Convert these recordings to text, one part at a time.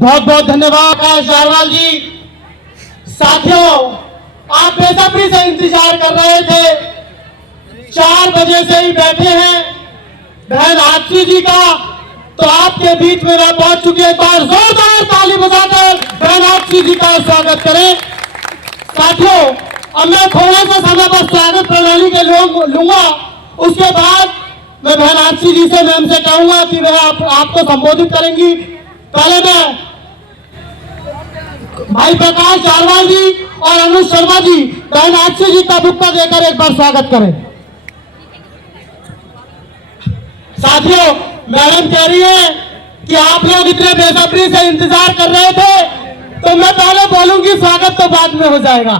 बहुत बहुत धन्यवाद आकाश जारवाल जी। साथियों, आप बेसब्री से इंतजार कर रहे थे, 4 बजे से ही बैठे हैं बहन आरती जी का, तो आपके बीच में वह पहुंच चुके। एक बार जोरदार ताली बजाकर बहन आरती जी का स्वागत करें। साथियों, अब मैं थोड़ा सा समय बस स्वागत प्रणाली के लोग लूंगा, उसके बाद मैं बहन आरती जी से मैम से कहूंगा कि वह आपको संबोधित करेंगी। पहले मैं भाई प्रकाश जारवाल जी और अनुज शर्मा जी बहन आरती जी का बुक्का देकर एक बार स्वागत करें। साथियों, मैडम कह रही है कि आप लोग इतने बेसब्री से इंतजार कर रहे थे, तो मैं पहले बोलूंगी, स्वागत तो बाद में हो जाएगा।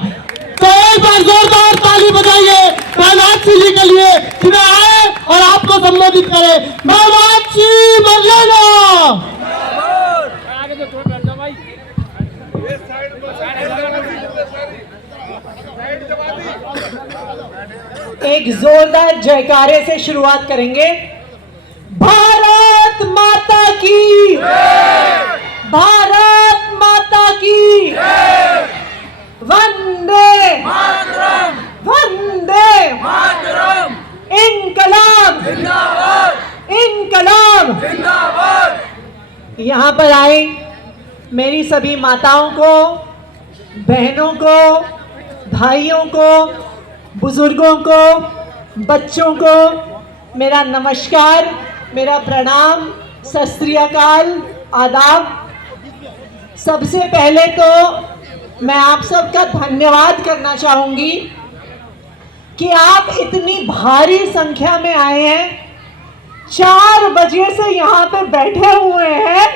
तो एक बार जोरदार ताली बजाइए मीनाक्षी जी के लिए कि वे आए और आपको संबोधित करे। मीनाक्षी मरलेना। एक जोरदार जयकारे से शुरुआत करेंगे। भारत माता की, भारत माता की, वंदे मातरम, वंदे मातरम, इनकलाब जिंदाबाद, इनकलाब जिंदाबाद। यहाँ पर आए मेरी सभी माताओं को, बहनों को, भाइयों को, बुजुर्गों को, बच्चों को मेरा नमस्कार, मेरा प्रणाम, सत श्री अकाल, आदाब। सबसे पहले तो मैं आप सबका धन्यवाद करना चाहूंगी कि आप इतनी भारी संख्या में आए हैं। 4 बजे से यहाँ पे बैठे हुए हैं,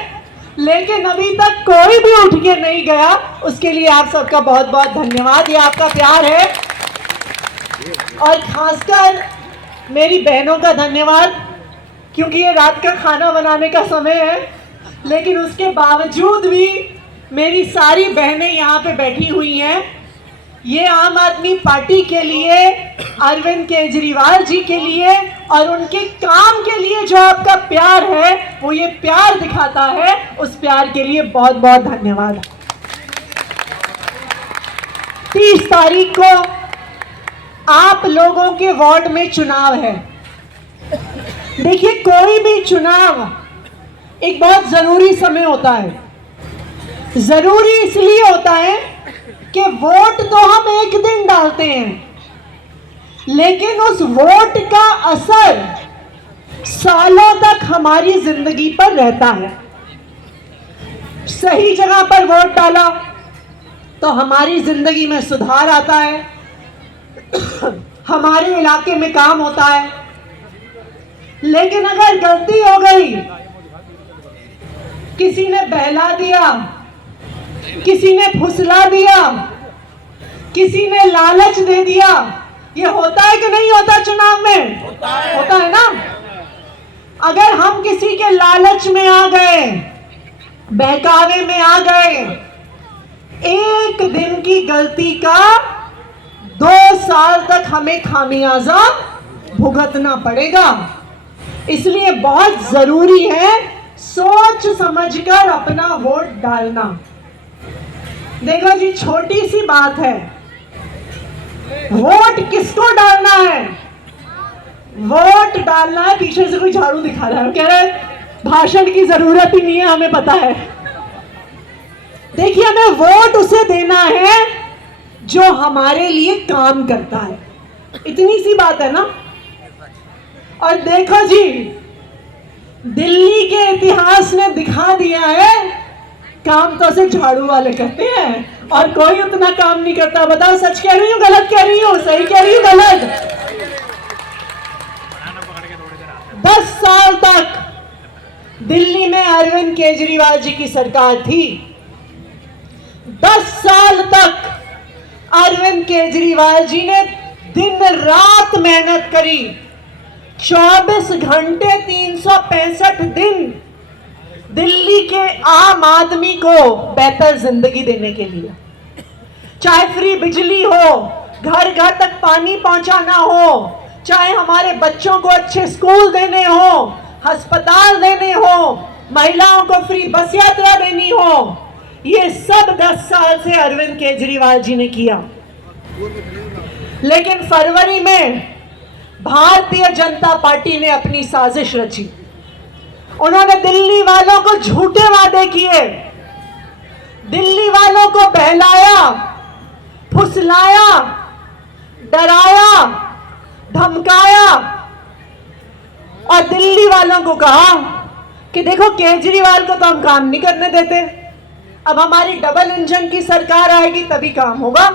लेकिन अभी तक कोई भी उठ के नहीं गया। उसके लिए आप सबका बहुत बहुत धन्यवाद, ये आपका प्यार है। और खासकर मेरी बहनों का धन्यवाद, क्योंकि ये रात का खाना बनाने का समय है, लेकिन उसके बावजूद भी मेरी सारी बहनें यहाँ पे बैठी हुई हैं। ये आम आदमी पार्टी के लिए, अरविंद केजरीवाल जी के लिए और उनके काम के लिए जो आपका प्यार है, वो ये प्यार दिखाता है। उस प्यार के लिए बहुत बहुत धन्यवाद। 30 तारीख को आप लोगों के वार्ड में चुनाव है। देखिए, कोई भी चुनाव एक बहुत जरूरी समय होता है। जरूरी इसलिए होता है कि वोट तो हम एक दिन डालते हैं, लेकिन उस वोट का असर सालों तक हमारी जिंदगी पर रहता है। सही जगह पर वोट डाला तो हमारी जिंदगी में सुधार आता है, हमारे इलाके में काम होता है। लेकिन अगर गलती हो गई, किसी ने बहला दिया, किसी ने फुसला दिया, किसी ने लालच दे दिया, ये होता है कि नहीं होता चुनाव में? होता है ना। अगर हम किसी के लालच में आ गए, बहकावे में आ गए, एक दिन की गलती का 2 साल तक हमें खामियाजा भुगतना पड़ेगा। इसलिए बहुत जरूरी है सोच समझकर अपना वोट डालना। देखो जी, छोटी सी बात है, वोट किसको डालना है? वोट डालना है, पीछे से कोई झाड़ू दिखा रहा है, कह रहा है भाषण की जरूरत ही नहीं है, हमें पता है। देखिए, हमें वोट उसे देना है जो हमारे लिए काम करता है। इतनी सी बात है ना। और देखो जी, दिल्ली के इतिहास ने दिखा दिया है, काम तो सिर्फ झाड़ू वाले करते हैं और कोई उतना काम नहीं करता। बताओ, सच कह रही हूँ, गलत कह रही हूँ, सही कह रही हूँ, गलत? 10 साल तक दिल्ली में अरविंद केजरीवाल जी की सरकार थी। 10 साल तक अरविंद केजरीवाल जी ने दिन रात मेहनत करी, 24 घंटे 365 दिन दिल्ली के आम आदमी को बेहतर जिंदगी देने के लिए। चाहे फ्री बिजली हो, घर घर तक पानी पहुंचाना हो, चाहे हमारे बच्चों को अच्छे स्कूल देने हो, अस्पताल देने हो, महिलाओं को फ्री बस यात्रा देनी हो, ये सब 10 साल से अरविंद केजरीवाल जी ने किया। लेकिन फरवरी में भारतीय जनता पार्टी ने अपनी साजिश रची। उन्होंने दिल्ली वालों को झूठे वादे किए, दिल्ली वालों को बहलाया, फुसलाया, डराया, धमकाया और दिल्ली वालों को कहा कि देखो केजरीवाल को तो हम काम नहीं करने देते, अब हमारी डबल इंजन की सरकार आएगी तभी काम होगा।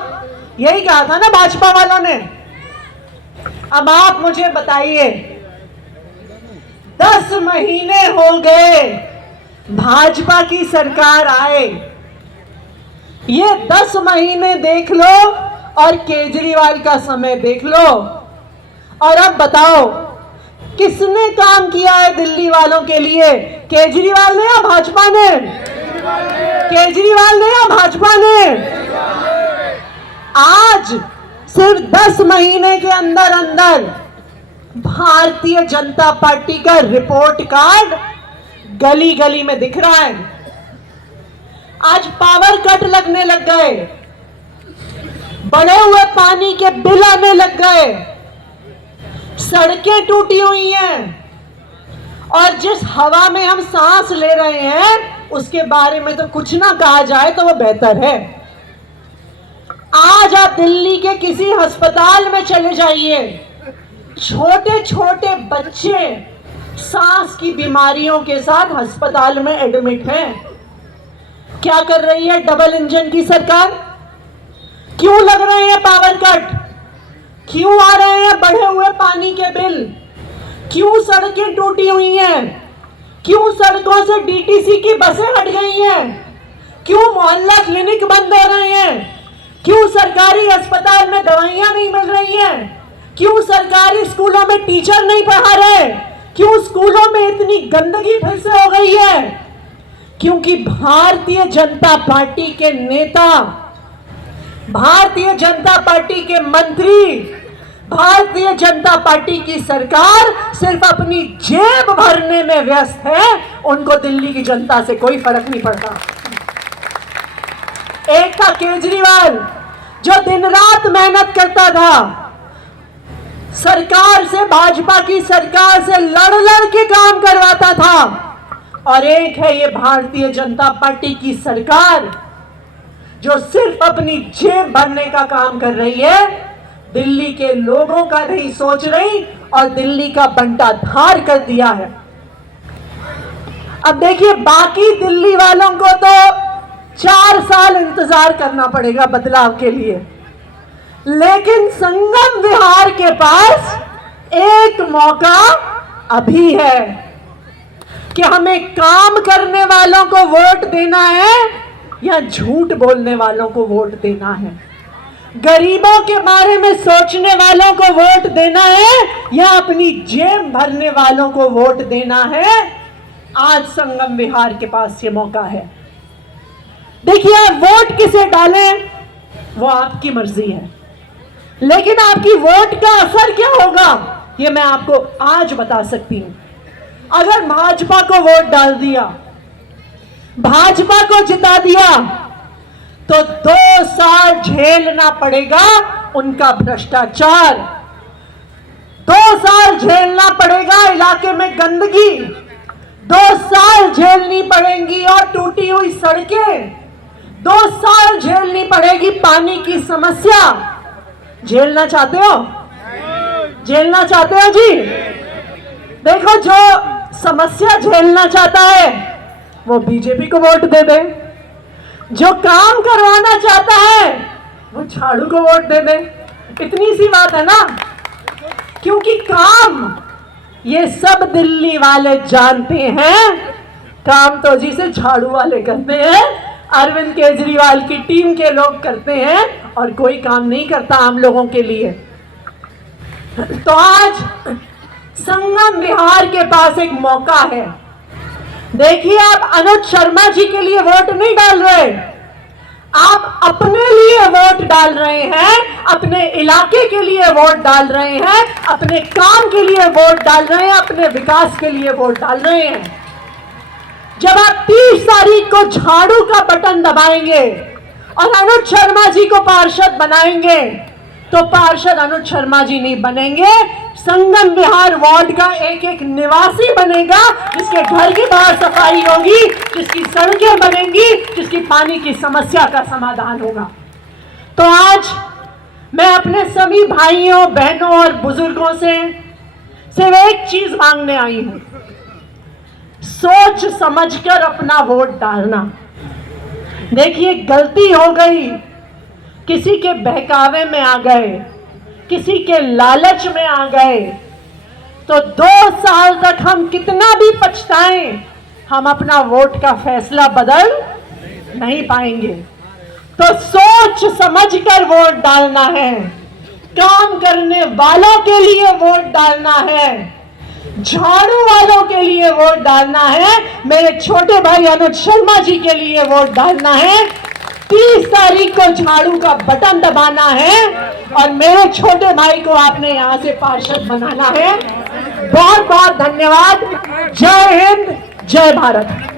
यही कहा था ना भाजपा वालों ने। अब आप मुझे बताइए, 10 महीने हो गए भाजपा की सरकार आए, ये 10 महीने देख लो और केजरीवाल का समय देख लो, और अब बताओ किसने काम किया है दिल्ली वालों के लिए? केजरीवाल ने या भाजपा ने? केजरीवाल ने या भाजपा ने? आज सिर्फ 10 महीने के अंदर अंदर भारतीय जनता पार्टी का रिपोर्ट कार्ड गली गली में दिख रहा है। आज पावर कट लगने लग गए, बढ़े हुए पानी के बिल आने लग गए, सड़कें टूटी हुई हैं, और जिस हवा में हम सांस ले रहे हैं उसके बारे में तो कुछ ना कहा जाए तो वो बेहतर है। आज आप दिल्ली के किसी अस्पताल में चले जाइए, छोटे छोटे बच्चे सांस की बीमारियों के साथ अस्पताल में एडमिट हैं। क्या कर रही है डबल इंजन की सरकार? क्यों लग रहे हैं पावर कट? क्यों आ रहे हैं बढ़े हुए पानी के बिल? क्यों सड़कें टूटी हुई हैं? क्यों सड़कों से डीटीसी की बसें हट गई हैं? क्यों मोहल्ला क्लिनिक बंद हो रहे हैं? क्यों सरकारी अस्पताल में दवाइयां नहीं मिल रही हैं? क्यों सरकारी स्कूलों में टीचर नहीं पढ़ा रहे? क्यों स्कूलों में इतनी गंदगी फिर से हो गई है? क्योंकि भारतीय जनता पार्टी के नेता, भारतीय जनता पार्टी के मंत्री, भारतीय जनता पार्टी की सरकार सिर्फ अपनी जेब भरने में व्यस्त है। उनको दिल्ली की जनता से कोई फर्क नहीं पड़ता। एक था केजरीवाल जो दिन रात मेहनत करता था, सरकार से, भाजपा की सरकार से लड़ लड़ के काम करवाता था, और एक है ये भारतीय जनता पार्टी की सरकार जो सिर्फ अपनी जेब भरने का काम कर रही है, दिल्ली के लोगों का नहीं सोच रही और दिल्ली का बंटा धार कर दिया है। अब देखिए, बाकी दिल्ली वालों को तो 4 साल इंतजार करना पड़ेगा बदलाव के लिए, लेकिन संगम विहार के पास एक मौका अभी है कि हमें काम करने वालों को वोट देना है या झूठ बोलने वालों को वोट देना है, गरीबों के बारे में सोचने वालों को वोट देना है या अपनी जेब भरने वालों को वोट देना है। आज संगम विहार के पास ये मौका है। देखिए, आप वोट किसे डालें वो आपकी मर्जी है, लेकिन आपकी वोट का असर क्या होगा ये मैं आपको आज बता सकती हूं। अगर भाजपा को वोट डाल दिया, भाजपा को जिता दिया, तो 2 साल झेलना पड़ेगा उनका भ्रष्टाचार, 2 साल झेलना पड़ेगा इलाके में गंदगी, 2 साल झेलनी पड़ेंगी और टूटी हुई सड़कें, 2 साल झेलनी पड़ेगी पानी की समस्या। झेलना चाहते हो? झेलना चाहते हो जी? देखो, जो समस्या झेलना चाहता है वो बीजेपी को वोट दे दे, जो काम करवाना चाहता है वो झाड़ू को वोट दे दे। इतनी सी बात है ना, क्योंकि काम ये सब दिल्ली वाले जानते हैं, काम तो जिसे झाड़ू वाले करते हैं, अरविंद केजरीवाल की टीम के लोग करते हैं, और कोई काम नहीं करता आम लोगों के लिए। तो आज संगम विहार के पास एक मौका है। देखिए, आप अनुज शर्मा जी के लिए वोट नहीं डाल रहे, आप अपने लिए वोट डाल रहे हैं, अपने इलाके के लिए वोट डाल रहे हैं, अपने काम के लिए वोट डाल रहे हैं, अपने विकास के लिए वोट डाल रहे हैं। जब आप 30 तारीख को को झाड़ू का बटन दबाएंगे और अनुज शर्मा जी को पार्षद बनाएंगे, तो पार्षद अनुज शर्मा जी नहीं बनेंगे, संगम विहार वार्ड का एक एक निवासी बनेगा, जिसके घर के बाहर सफाई होगी, जिसकी सड़कें बनेंगी, जिसकी पानी की समस्या का समाधान होगा। तो आज मैं अपने सभी भाइयों बहनों और बुजुर्गों से सिर्फ एक चीज मांगने आई हूं, सोच समझकर अपना वोट डालना। देखिए, गलती हो गई, किसी के बहकावे में आ गए, किसी के लालच में आ गए, तो 2 साल तक हम कितना भी पछताएं, हम अपना वोट का फैसला बदल नहीं पाएंगे। तो सोच समझकर वोट डालना है, काम करने वालों के लिए वोट डालना है, झाड़ू वालों के लिए वोट डालना है, मेरे छोटे भाई अनुज शर्मा जी के लिए वोट डालना है। 30 तारीख को झाड़ू का बटन दबाना है और मेरे छोटे भाई को आपने यहां से पार्षद बनाना है। बहुत बहुत धन्यवाद। जय हिंद, जय भारत।